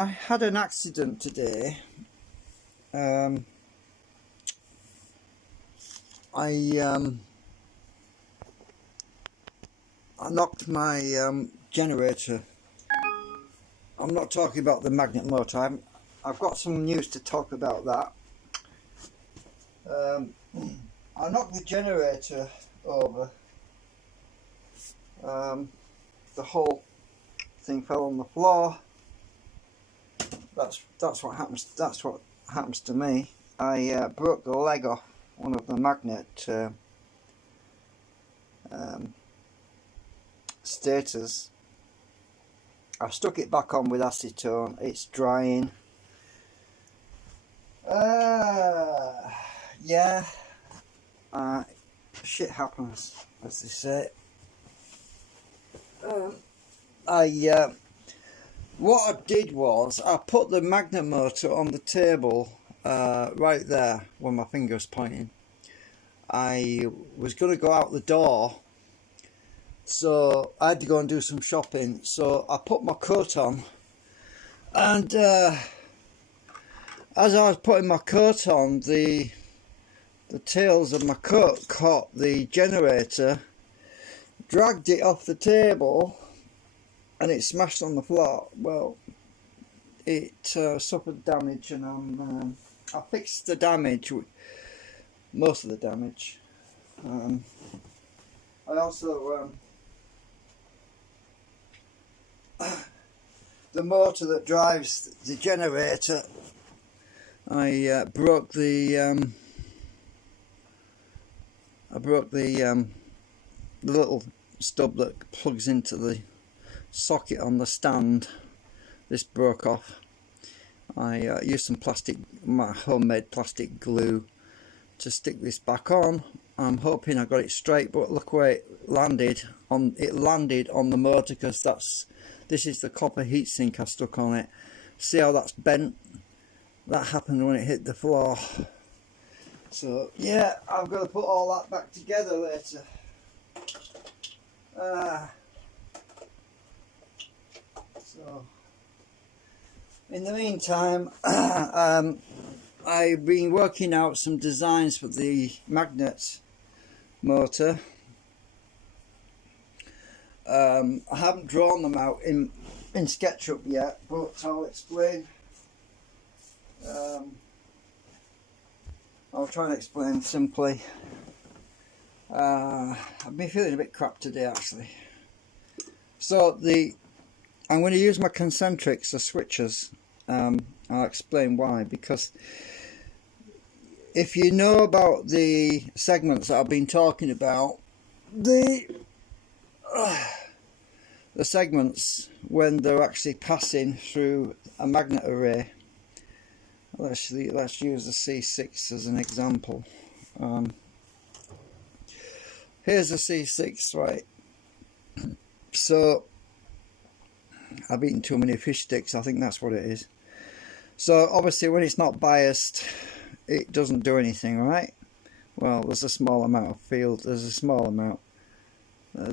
I had an accident today. I knocked my generator. I'm not talking about the magnet motor. I've got some news to talk about that. I knocked the generator over. The whole thing fell on the floor. That's what happens. That's what happens to me. I broke the leg off one of the magnet stators. I've stuck it back on with acetone. It's drying. Yeah. Shit happens, as they say. What I did was I put the magnet motor on the table right there where my finger's pointing. I was going to go out the door, so I had to go and do some shopping. So I put my coat on, and as I was putting my coat on, the tails of my coat caught the generator, dragged it off the table, and it smashed on the floor. Well, it suffered damage, and I fixed the damage, most of the damage. I also the motor that drives the generator, I broke the little stub that plugs into the socket on the stand. This broke off. I used some my homemade plastic glue to stick this back on. I'm hoping I got it straight, but look where it landed on. It landed on the motor, because this is the copper heatsink I stuck on it. See how that's bent? That happened when it hit the floor. So yeah, I'm going to put all that back together later. So in the meantime, I've been working out some designs for the magnet motor. I haven't drawn them out in SketchUp yet, but I'll explain. I'll try and explain simply. I've been feeling a bit crap today, actually. So I'm going to use my concentrics as switches. I'll explain why. Because if you know about the segments that I've been talking about, the segments when they're actually passing through a magnet array. Let's use the C6 as an example. Here's a C6, right? So I've eaten too many fish sticks, I think that's what it is. So obviously when it's not biased, it doesn't do anything, right? Well, there's a small amount of field, there's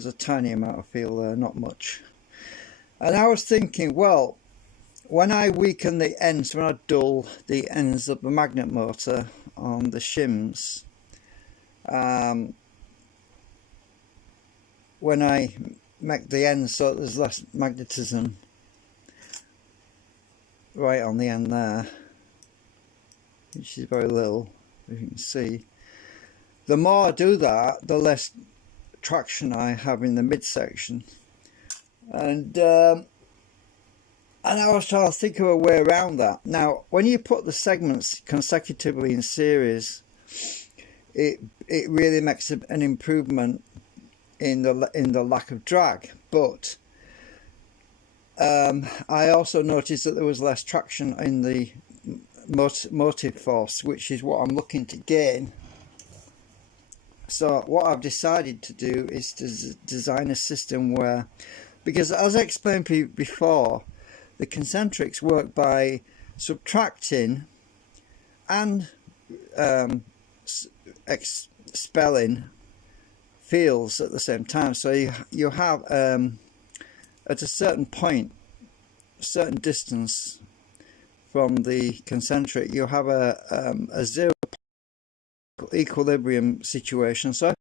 a tiny amount of field there, not much. And I was thinking, well, when I weaken the ends, when I dull the ends of the magnet motor on the shims, when I make the ends so that there's less magnetism right on the end there, which is very little, as you can see, the more I do that, the less traction I have in the midsection. And I was trying to think of a way around that. Now, when you put the segments consecutively in series, it really makes an improvement in the lack of drag. But I also noticed that there was less traction in the motive force, which is what I'm looking to gain. So what I've decided to do is to design a system where, because as I explained before, the concentrics work by subtracting and expelling fields at the same time. So you have at a certain point, a certain distance from the concentric, you have a zero equilibrium situation. So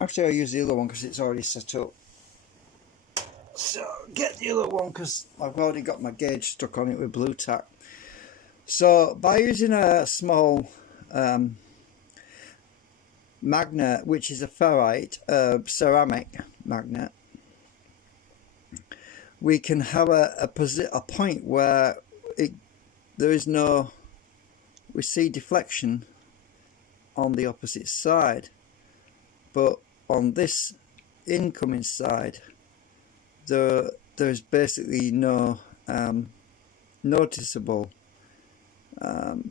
actually I'll use the other one because it's already set up. So get the other one because I've already got my gauge stuck on it with blue tack. So by using a small magnet, which is a ferrite ceramic magnet, we can have a point where there is no, we see deflection on the opposite side, but on this incoming side there's basically no noticeable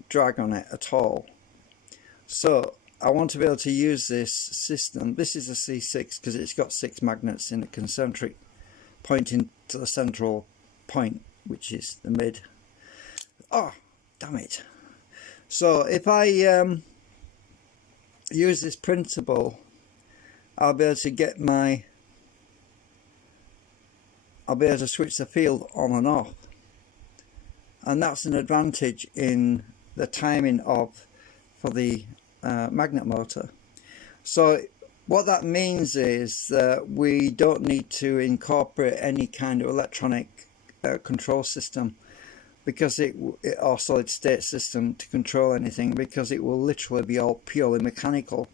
drag on it at all. So I want to be able to use this system. This is a C6 because it's got 6 magnets in a concentric pointing to the central point, which is the mid. Oh, damn it. So if I use this principle, I'll be able to get I'll be able to switch the field on and off, and that's an advantage in the timing for the magnet motor. So what that means is that we don't need to incorporate any kind of electronic control system, because or solid state system to control anything, because it will literally be all purely mechanical.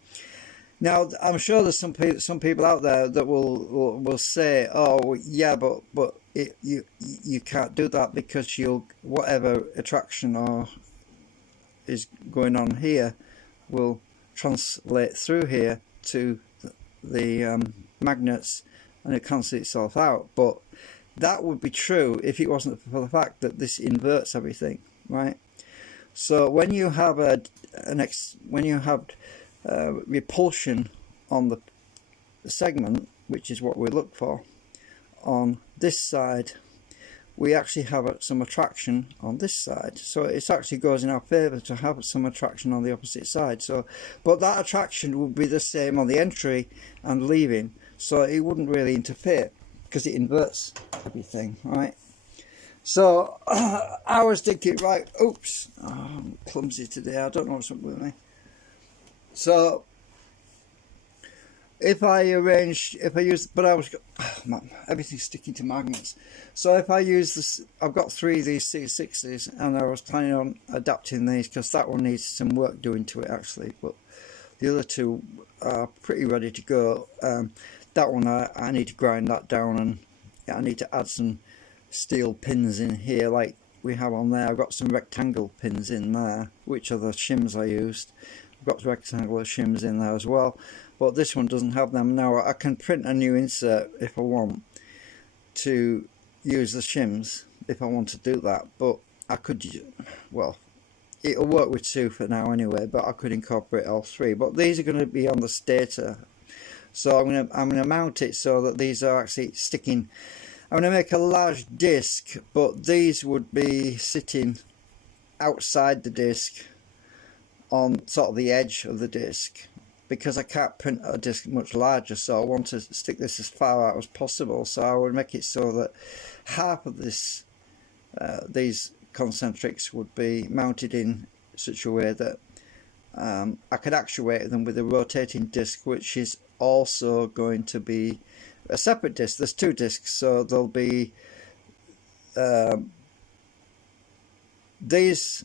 Now I'm sure there's some people out there that will say, oh yeah, but you can't do that because whatever attraction or is going on here will translate through here to the magnets and it cancels itself out. But that would be true if it wasn't for the fact that this inverts everything, right? So when you have repulsion on the segment, which is what we look for on this side, we actually have some attraction on this side. So it actually goes in our favour to have some attraction on the opposite side. So, but that attraction would be the same on the entry and leaving, so it wouldn't really interfere because it inverts everything, right? So I was thinking, right, oops, I'm clumsy today, I don't know what's up with me. So if I use, everything's sticking to magnets. So if I use this, I've got 3 of these C6s, and I was planning on adapting these because that one needs some work doing to it actually, but the other 2 are pretty ready to go. That one I need to grind that down, and I need to add some steel pins in here like we have on there. I've got some rectangle pins in there, which are the shims I used. I've got rectangular shims in there as well, but this one doesn't have them. Now I can print a new insert if I want to use the shims, if I want to do that, but I could, well, it'll work with 2 for now anyway, but I could incorporate all 3. But these are going to be on the stator, so I'm going to mount it so that these are actually sticking. I'm going to make a large disc, but these would be sitting outside the disc on sort of the edge of the disc, because I can't print a disc much larger, so I want to stick this as far out as possible. So I would make it so that half of this these concentrics would be mounted in such a way that I could actuate them with a rotating disc, which is also going to be a separate disc. There's 2 discs, so there'll be these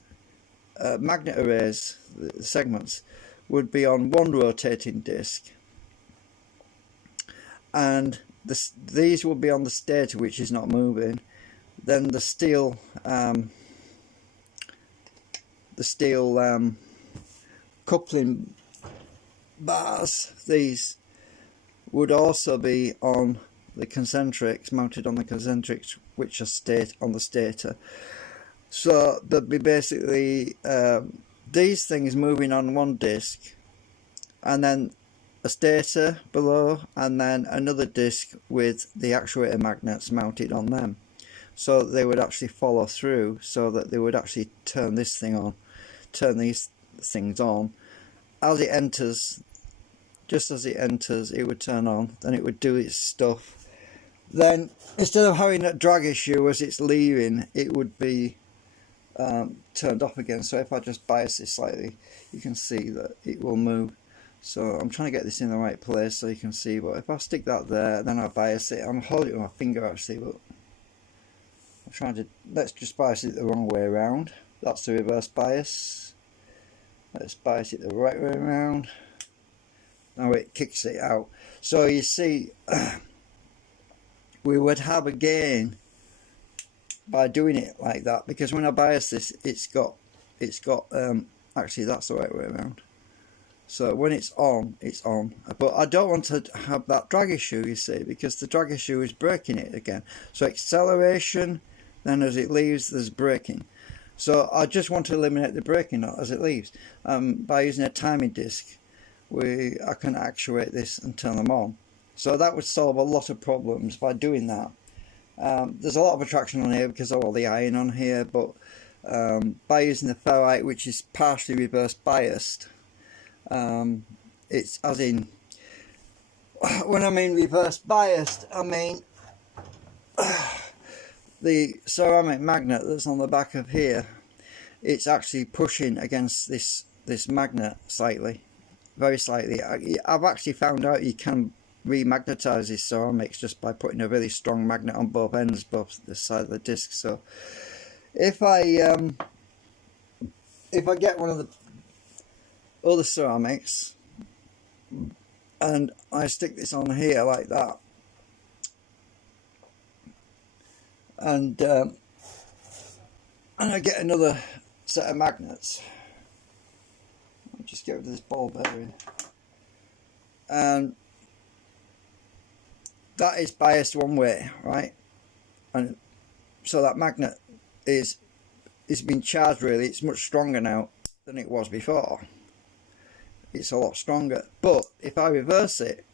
magnet arrays, the segments, would be on 1 rotating disc, and these will be on the stator, which is not moving. Then the steel coupling bars, these would also be on the concentrics, mounted on the concentrics, which are on the stator. So there'd be basically these things moving on 1 disc, and then a stator below, and then another disc with the actuator magnets mounted on them. So they would actually follow through, so that they would actually turn this thing on, turn these things on. As it enters, just as it enters, it would turn on, then it would do its stuff, then instead of having that drag issue as it's leaving, it would be turned off again. So if I just bias this slightly, you can see that it will move. So I'm trying to get this in the right place so you can see, but if I stick that there, then I bias it. I'm holding it with my finger actually, but I'm trying to, let's just bias it the wrong way around. That's the reverse bias. Let's bias it the right way around. Now it kicks it out. So you see, we would have a gain by doing it like that, because when I bias this, it's got actually that's the right way around. So when it's on, but I don't want to have that drag issue, you see, because the drag issue is breaking it again. So acceleration, then as it leaves, there's braking. So I just want to eliminate the braking as it leaves. By using a timing disc, I can actuate this and turn them on. So that would solve a lot of problems by doing that. There's a lot of attraction on here because of all the iron on here, but by using the ferrite, which is partially reverse biased, it's as in, when I mean reverse biased, I mean the ceramic magnet that's on the back of here, it's actually pushing against this magnet slightly, very slightly. I've actually found out you can remagnetize these ceramics just by putting a really strong magnet on both ends, both the side of the disc. So if I get one of the other ceramics and I stick this on here like that, and I get another set of magnets, I'll just get rid of this ball bearing, and that is biased one way, right? And so that magnet is been charged really. It's much stronger now than it was before. It's a lot stronger. But if I reverse it,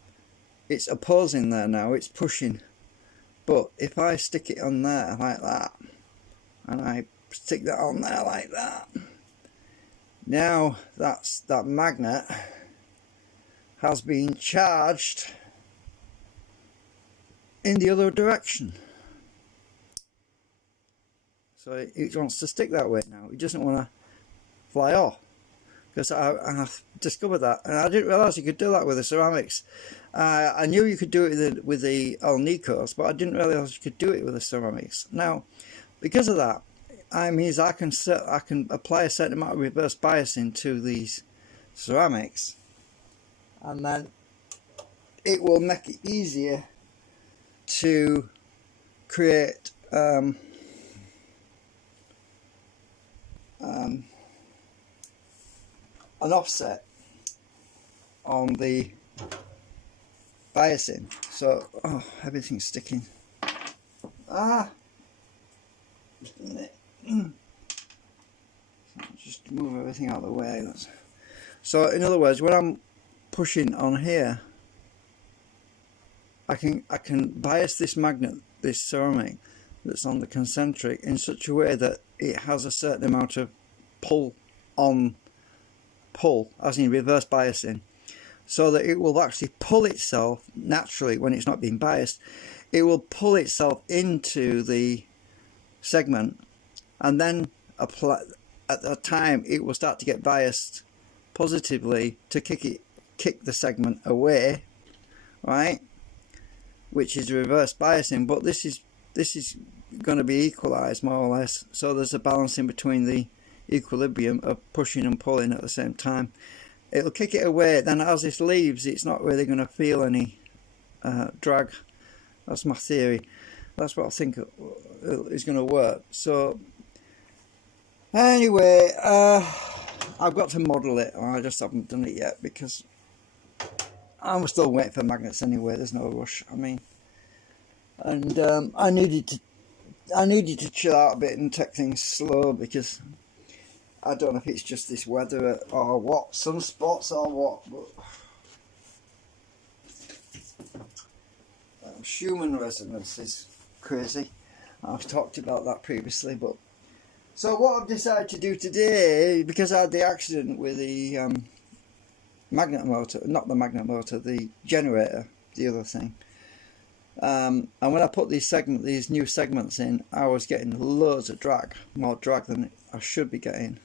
it's opposing there now, it's pushing. But if I stick it on there like that, and I stick that on there like that, now that magnet has been charged in the other direction. So it wants to stick that way now. It doesn't want to fly off. Because I've discovered that, and I didn't realise you could do that with the ceramics. I knew you could do it with the Alnicos, but I didn't realise you could do it with the ceramics. Now, because of that, I means I can apply a certain amount of reverse biasing to these ceramics, and then it will make it easier to create an offset on the biasing. So everything's sticking. Just move everything out of the way. So in other words, when I'm pushing on here, I can bias this magnet, this ceramic that's on the concentric, in such a way that it has a certain amount of pull, as in reverse biasing, so that it will actually pull itself naturally when it's not being biased. It will pull itself into the segment, and then apply, at that time it will start to get biased positively to kick the segment away, right? Which is reverse biasing, but this is going to be equalized more or less, so there's a balance in between the equilibrium of pushing and pulling at the same time. It'll kick it away, then as this leaves, it's not really going to feel any drag. That's my theory. That's what I think is going to work. So anyway, I've got to model it. I just haven't done it yet because I'm still waiting for magnets anyway. There's no rush. I mean, and I needed to chill out a bit and take things slow, because I don't know if it's just this weather or what, sunspots or what, but Schumann resonance is crazy. I've talked about that previously, but so what I've decided to do today, because I had the accident with the magnet motor, not the magnet motor, the generator, the other thing, And when I put these new segments in, I was getting loads of drag, more drag than I should be getting.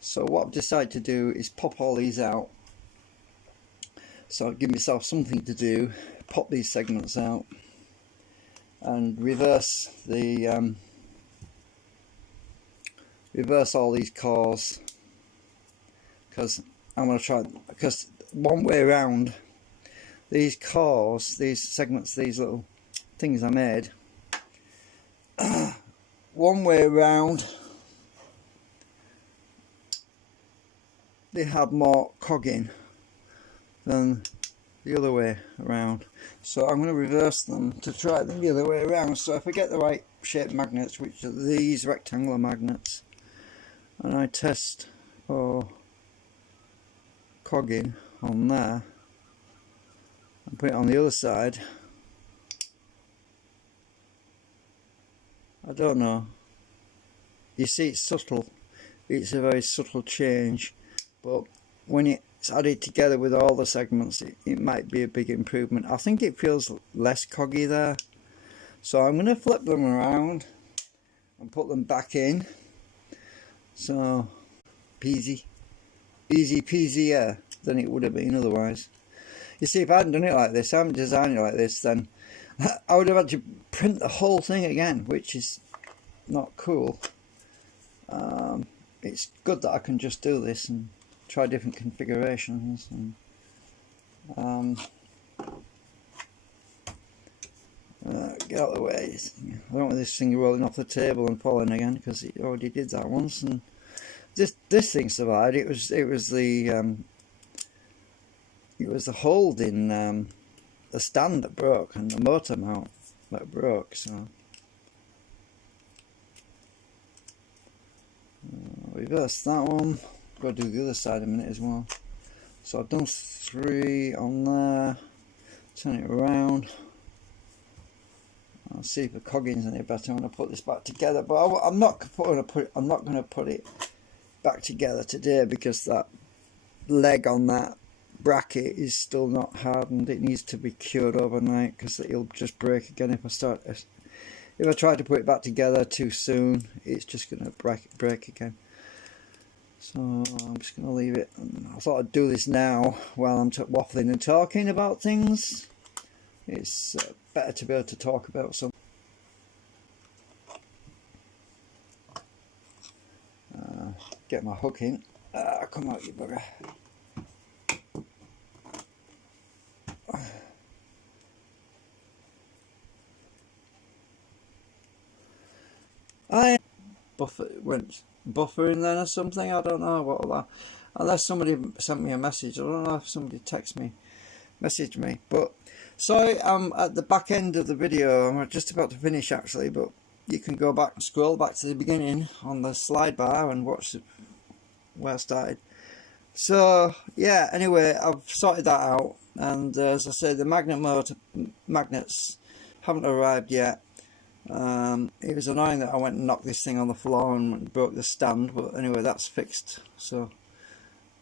So what I've decided to do is pop all these out. So I'll give myself something to do, pop these segments out and reverse all these cores, because I'm going to try, because one way around these cores, these segments, these little things I made, one way around they have more cogging than the other way around. So I'm going to reverse them to try them the other way around. So if I get the right shaped magnets, which are these rectangular magnets, and I test for cogging on there and put it on the other side, I don't know. You see, it's subtle. It's a very subtle change, but when it's added together with all the segments, it might be a big improvement. I think it feels less coggy there. So I'm going to flip them around and put them back in. So easy peasier than it would have been otherwise. You see, if I hadn't done it like this, I hadn't designed it like this, then I would have had to print the whole thing again, which is not cool. It's good that I can just do this and try different configurations. And get out of the way. I don't want this thing rolling off the table and falling again, because it already did that once. And this thing survived. It was the hold in the stand that broke and the motor mount that broke. So reverse that one. Got to do the other side in a minute as well. So I've done 3 on there. Turn it around. I'll see if the cogging's any better when I put this back together. But I'm not going to put it back together today, because that leg on that bracket is still not hardened. It needs to be cured overnight, because it'll just break again if I try to put it back together too soon. It's just going to break again. So I'm just going to leave it. I thought I'd do this now while I'm waffling and talking about things. It's better to be able to talk about something. Get my hook in. Come out, you bugger. I went buffering then or something. I don't know what that. Unless somebody sent me a message. I don't know if somebody messaged me. But sorry, I'm at the back end of the video. I'm just about to finish actually, but you can go back and scroll back to the beginning on the slide bar and watch where I started. So yeah, anyway, I've sorted that out, and as I said, the magnets haven't arrived yet. It was annoying that I went and knocked this thing on the floor and broke the stand, but anyway, that's fixed. So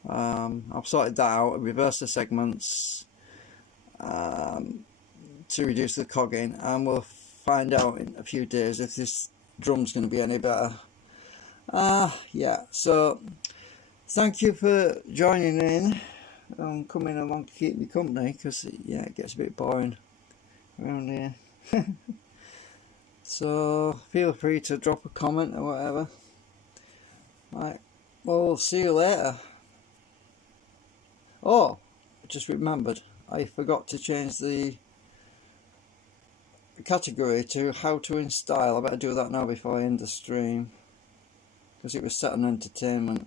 I've sorted that out. I reversed the segments to reduce the cogging, and we'll find out in a few days if this drum's going to be any better. Yeah, so thank you for joining in and coming along to keep me company, because yeah, it gets a bit boring around here. So feel free to drop a comment or whatever. Right, well, we'll see you later. Oh, just remembered, I forgot to change the category to how to install. I better do that now before I end the stream, because it was set on entertainment.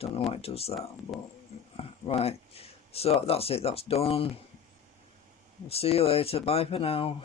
Don't know why it does that, but right. So that's it, that's done. We'll see you later. Bye for now.